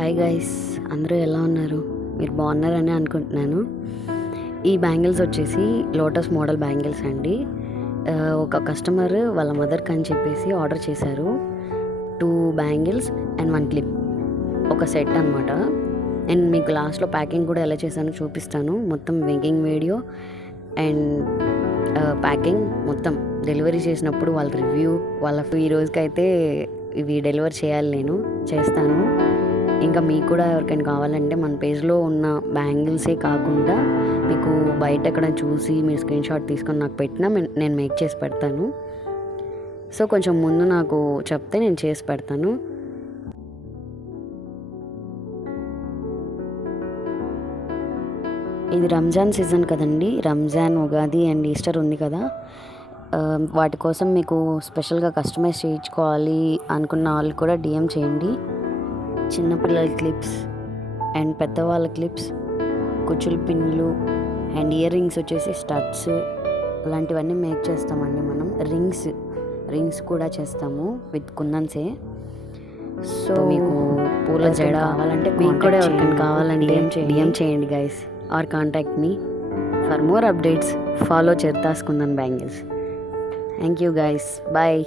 Hi guys, అందరూ ఎలా ఉన్నారు? మీరు బాగున్నారని అనుకుంటున్నాను. ఈ బ్యాంగిల్స్ వచ్చేసి లోటస్ మోడల్ బ్యాంగిల్స్ అండి. ఒక కస్టమర్ వాళ్ళ మదర్కి అని చెప్పేసి ఆర్డర్ చేశారు. 2 బ్యాంగిల్స్ అండ్ 1 క్లిప్, ఒక సెట్ అనమాట. అండ్ మీకు లాస్ట్లో ప్యాకింగ్ కూడా ఎలా చేశానో చూపిస్తాను. మొత్తం మేకింగ్ వీడియో అండ్ ప్యాకింగ్ మొత్తం డెలివరీ చేసినప్పుడు వాళ్ళ రివ్యూ, ఈ రోజుకైతే ఇవి డెలివర్ చేయాలి, నేను చేస్తాను. ఇంకా మీకు కూడా ఎవరికైనా కావాలంటే మన పేజ్లో ఉన్న బ్యాంగిల్సే కాకుండా మీకు బయట ఎక్కడ చూసి మీరు స్క్రీన్ షాట్ తీసుకొని నాకు పెట్టినా నేను మేక్ చేసి పెడతాను. సో కొంచెం ముందు నాకు చెప్తే నేను చేసి పెడతాను. ఇది రంజాన్ సీజన్ కదండి. రంజాన్, ఉగాది అండ్ ఈస్టర్ ఉంది కదా. వాటి కోసం మీకు స్పెషల్గా కస్టమైజ్ చేయించుకోవాలి అనుకున్న వాళ్ళు కూడా డిఎం చేయండి. చిన్నపిల్లల క్లిప్స్ అండ్ పెద్దవాళ్ళ క్లిప్స్, కుచ్చుల పిన్లు అండ్ ఇయర్ రింగ్స్ వచ్చేసి స్టడ్స్, అలాంటివన్నీ మేక్ చేస్తామండి. మనం రింగ్స్ కూడా చేస్తాము విత్ కుందన్సే. సో మీకు పూల జడ కావాలంటే, మీకు కూడా ఎవరికైనా కావాలంటే డిఎం చేయండి guys, or contact me for more updates. Follow చేర్తాస్ Kundan bangles. Thank you guys, bye.